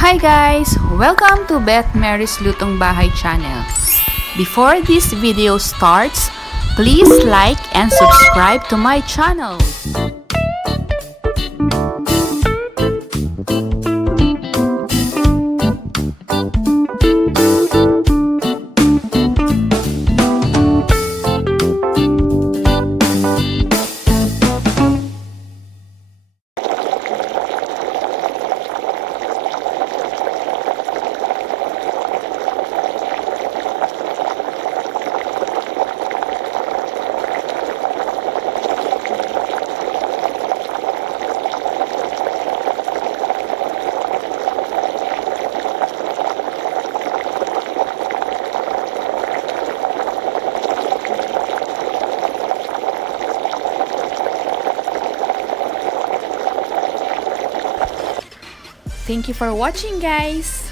Hi guys! Welcome to Beth Mary's Lutong Bahay channel. Before this video starts, please like and subscribe to my channel. Thank you for watching, guys!